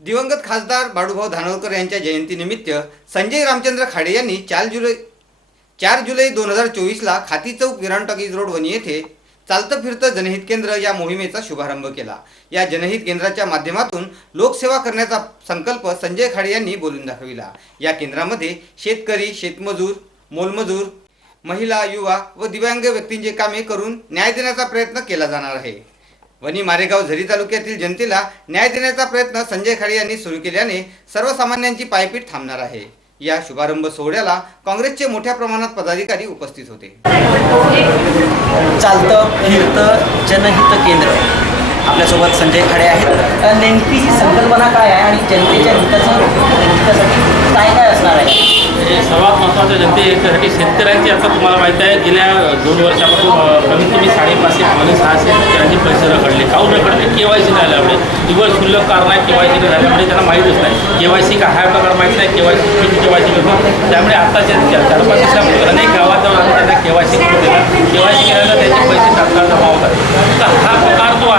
दिवंगत खासदार बाळूभाऊ धानोरकर यांच्या जयंतीनिमित्त संजय रामचंद्र खाडे यांनी चार जुलै चार जुलै दोन हजार चोवीसला खाती चौक विरान टॉकीज रोड वणी येथे चालतं फिरतं जनहित केंद्र या मोहिमेचा शुभारंभ केला. या जनहित केंद्राच्या माध्यमातून लोकसेवा करण्याचा संकल्प संजय खाडे यांनी बोलून दाखविला. या केंद्रामध्ये शेतकरी शेतमजूर मोलमजूर महिला युवा व दिव्यांग व्यक्तींचे कामे करून न्याय देण्याचा प्रयत्न केला जाणार आहे. वणी मारेगाव झरी तालुक्यातील जनतेला न्याय देण्याचा प्रयत्न संजय खाडे यांनी सुरू केल्याने सर्वसामान्यांची पायपीट थांबणार आहे. या शुभारंभ सोहळ्याला काँग्रेसचे मोठ्या प्रमाणात पदाधिकारी उपस्थित होते. चालतं फिरतं जनहित केंद्र. आपल्यासोबत संजय खाडे आहेत. नेमकी ही संकल्पना काय आहे आणि जनतेच्या हिताचं हितासाठी काय काय असणार आहे? हे सर्वात महत्त्वाचं जनते याच्यासाठी शेतकऱ्यांची आता तुम्हाला माहीत आहे गेल्या दोन वर्षापासून कमीत कमी साडेपाचशे पावणे सहाशे शेतकऱ्यांचे पैसे रखडले. काऊन रखडले? के वाय सी नाही आल्यामुळे दिवस शुल्लक कारण आहे के वाय सी झाल्यामुळे त्यांना माहीतच नाही. के वाय सी का हा प्रकार माहीत नाही? K Y C K Y C करतो त्यामुळे आत्ताच्या चार पाच दिवसामध्ये अनेक गावात जाऊन आम्ही त्यांना के वाय सी करून दिला के वाय सी केल्यानंतर त्यांचे पैसे तात्काळ जमा होतात. तर हा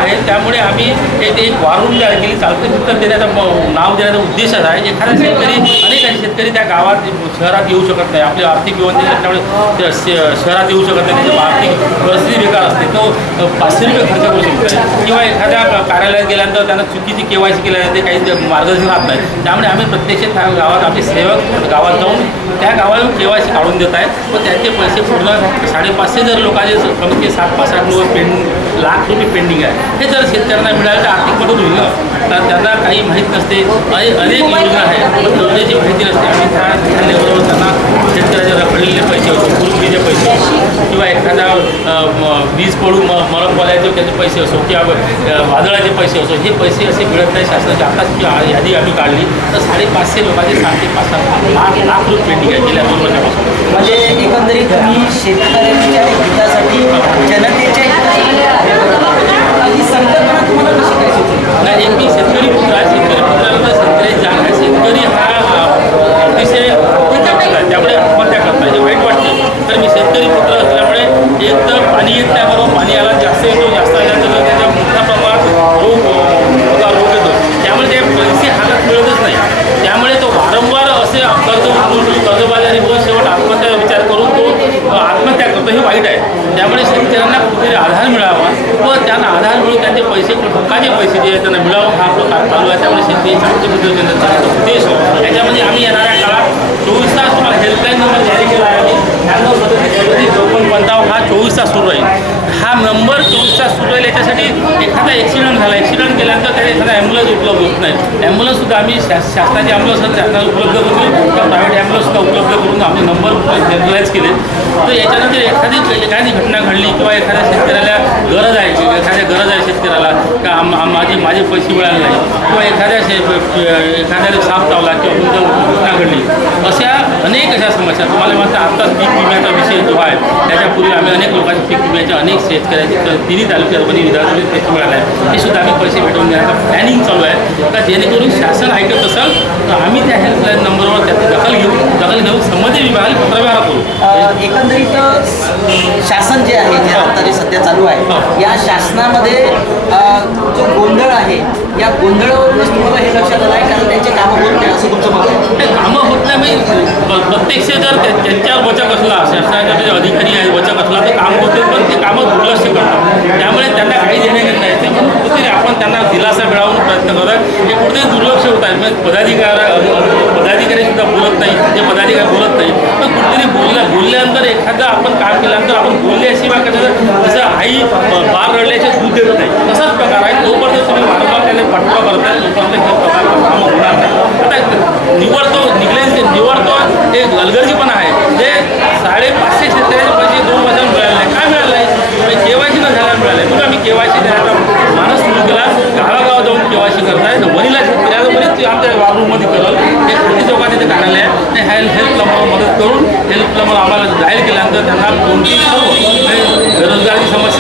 आहे. त्यामुळे आम्ही हे ते एक वारून गेली चालते उत्तर देण्याचा म- नाव देण्याचा उद्देशच आहे. एखादा शेतकरी अनेक शेतकरी त्या गावात शहरात येऊ शकत नाही. आपली आर्थिक व्यवस्था असल्यामुळे श- शहरात येऊ शकत नाही. त्याची आर्थिक परिस्थिती बेकार असते. तो पाचशे रुपये खर्च करू शकतो. किंवा एखाद्या कार्यालयात गेल्यानंतर त्यांना चुकीची के वाय सी केल्यानंतर काही मार्गदर्शन राहत नाही. त्यामुळे आम्ही प्रत्यक्ष त्या गावात आपले सेवक गावात जाऊन त्या गावाला के वाय सी काढून देत आहेत व त्यांचे पैसे पूर्ण साडेपाचशे जर लोकांचे कमी ते सात पाच आठ लोक पेंड लाख रुपये पेंडिंग आहे. हे जर शेतकऱ्यांना मिळालं तर आर्थिक मदत होईल ना. तर त्यांना काही माहीत नसते. अने- अनेक योजना आहेत. पण योजनेची माहिती नसते. आणि त्या त्या लेवलवर त्यांना शेतकऱ्याचे रखडलेले पैसे असो कुरुपीचे पैसे असो किंवा एखादा वीज पडून म मरम पडायचे त्याचे पैसे असो किंवा वादळाचे पैसे असो हे पैसे असे मिळत नाही शासनाची आताच यादी आम्ही काढली तर साडेपाचशे लोकांचे सात ते पाच सात लाख लाख रुपये पेंडिंग आहे गेल्या दोन वर्षापासून म्हणजे एकंदरीत तुम्ही शेतकऱ्यांच्या हितासाठी जनतेच्या नाही मी शेतकरी शेतकरी शेतकरी शेतकरी हा अतिशय त्यामुळे म्हणजे वाईट वाटतं. तर मी शेतकरी पुत्र असल्यामुळे एक तर पाणी येत नाही बरोबर? पाणी आला जास्त येतो जास्त आल्यानंतर त्याच्या मोठ्या प्रमाणात रोग अ, होता रोग येतो त्यामुळे ते पैसे हातात मिळतच नाही त्यामुळे तो वारंवार असे कर्ज उचलून कर्जबाजारी होऊन शेवट आत्महत्या विचार करून तो अ, आत्महत्या करतो हे वाईट आहे त्यामुळे शेतकऱ्यांना कुठेतरी आधार मिळावा व त्यांना आधार मिळून त्यांचे पैसे हक्काचे पैसे जे आहेत त्यांना मिळावं हा प्रकार चालू आहे त्यामुळे शेतकरी चांगले उद्योग केंद्राचा उद्देश. आहे त्याच्यामध्ये आम्ही येणाऱ्या काळात चोवीस तास तुम्हाला हेल्पलाईन नंबर जारी केला आहे आम्ही. त्र्याण्णव सदतीस सदतीस चौपन्न पंचावन्न हा चोवीस तास सुरू राहील. हा नंबर चोवीस तास सुरू राहील याच्यासाठी एखादा ॲक्सिडंट झाला ॲक्सिडेंट केल्यानंतर त्याला एखादा ॲम्ब्युलन्स उपलब्ध होत नाही. ॲम्ब्युलन्ससुद्धा आम्ही शा शासनाचे ॲम्ब्युलन्स शासनाला उपलब्ध करून किंवा प्रायव्हेट ॲम्ब्युलन्ससुद्धा उपलब्ध करून आम्ही नंबर जनरलाईज केले. तर याच्यानंतर एखादी एखादी घटना घडली किंवा एखाद्या शेतकऱ्याला गरज आहे एखाद्या गरज आहे शेतकऱ्याला का आम माझे माझे पैसे मिळाले नाही किंवा एखाद्या शे एखाद्याला साप चावला किंवा घटना घडली अशा अनेक अशा समस्या तुम्हाला मात्र आत्ताच पीक विम्याचा विषय जो आहे त्याच्यापूर्वी आम्ही अनेक लोकांचे पीक विम्याचे अनेक शेतकऱ्यांचे तिन्ही तालुक्यात मध्ये विधानसभेत पैसे मिळाले आहे हे सुद्धा आम्ही पैसे भेटवून देण्याचा प्लॅनिंग चालू आहे. का जेणेकरून शासन ऐकत असेल तर आम्ही त्या हेल्पलाईन नंबरवर त्याची दखल घेऊ दखल घेऊन संबंधित विभागाला पत्रव्यवहार करू. एकंदरीत शासन जे आहे जे आता जे सध्या चालू आहे या शासनामध्ये जो गोंधळ आहे या गोंधळावरूनच तुम्हाला हे लक्षात आलं आहे कारण त्यांचे कामं होत नाही असं तुमचं मत आहे. कामं होत नाही प्रत्यक्ष जर त्यांच्यावर वचक असला शासनाचा जे अधिकारी आहे वचक असला तर काम होते पण ते कामं दुर्लक्ष करतात. त्यामुळे त्यांना काही देणे नाही. ते म्हणून कुठेतरी आपण त्यांना दिलासा मिळावून प्रयत्न करतात हे कुठेतरी दुर्लक्ष होत आहे. म्हणजे पदाधिकारी पदाधिकारी सुद्धा बोलत नाही. ते पदाधिकारी बोलत नाही. पण कुठेतरी बोलल्या बोलल्यानंतर एखादं आपण काम केल्यानंतर आपण बोलल्याशिवाय कसं काही बार रडल्याचे दूध देत नाही. तसाच प्रकार आहे. तोपर्यंत तुम्ही वारंवार त्याने पाठपुरा करताय. तोपर्यंत हे प्रकार कामं होणार नाही. आता निवडतो निघले निवडतो हे गलगर्जीपणा आहे. जे साडेपाचशे शेतकऱ्याचे पैसे दोन वर्षात मिळाले नाही. काय मिळालं नाही? के वाय सी न झाल्याला मिळाले. म्हणून आम्ही के वाय सी देण्याचा माणूस सुरू केला गावागावात जाऊन के वाय सी करताय तर शेतकऱ्याला वणीच आमच्या वारूममध्ये करल हे कृती चौकात इथे कार्यालय आहे. ते हेल्प हेल्प मदत करून हेल्प नंबर आम्हाला जाहीर केल्यानंतर त्यांना कोणती सर्व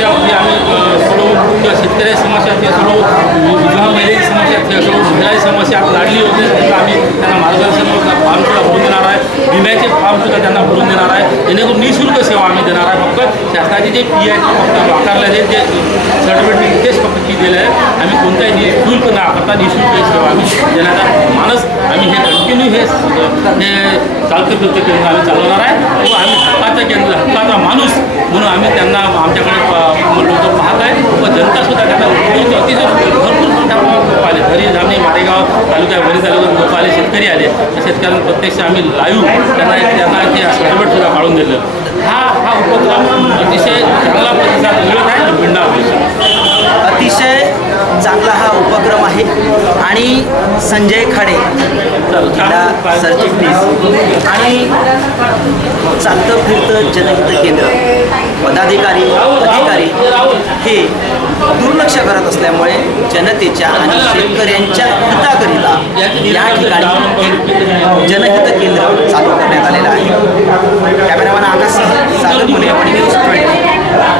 बेरोजगारीची समस्या होती. आम्ही अ, सोडवू शेतकऱ्याची समस्या ते सोडवू विधवा महिलेची समस्या ते सोडवू महिलाची समस्या लागली होती. त्यांना आम्ही त्यांना मार्गदर्शन करतात फॉर्म भरून देणार आहे. विम्याचे फॉर्म सुद्धा त्यांना भरून देणार आहे. जेणेकरून निःशुल्क सेवा आम्ही देणार आहे. फक्त शासनाचे जे फी आहे ते फक्त आकारले आहे जे सर्टिफिकेट तेच फक्त फी दिलं आहे. आम्ही कोणत्याही शुल्क न आकारता निःशुल्क सेवा आम्ही देण्याचा मानस आम्ही हे कंटिन्यू हे हे चालतं फिरतं केंद्र आम्ही चालवणार आहे. व आम्ही हक्काचं केंद्र हक्काचा माणूस म्हणून आम्ही त्यांना आमच्याकडे लोक पाहत आहे. व जनतासुद्धा त्यांना अतिशय भरपूर मोठ्या प्रमाणात आले. घरी आम्ही मारेगाव तालुक्या वरी तालुक्यात लोक आले शेतकरी आले. त्या शेतकऱ्यांना प्रत्यक्ष आम्ही लाईव्ह त्यांना त्यांना ते सर्टिफिकेट सुद्धा काढून दिलं. हा हा उपक्रम अतिशय चांगला प्रतिसाद मिळत आहे. भिंडा उपक्रम आहे. आणि संजय खाडे जिल्हा सरचिटणीस आणि चालतं फिरतं जनहित केंद्र. पदाधिकारी अधिकारी हे दुर्लक्ष करत असल्यामुळे जनतेच्या आणि शेतकऱ्यांच्या हिताकरिता या ठिकाणी एक जनहित केंद्र चालू करण्यात आलेलं आहे. कॅमेरामॅन आकाश सागर मुले आणि न्यूज ट्वेंटी.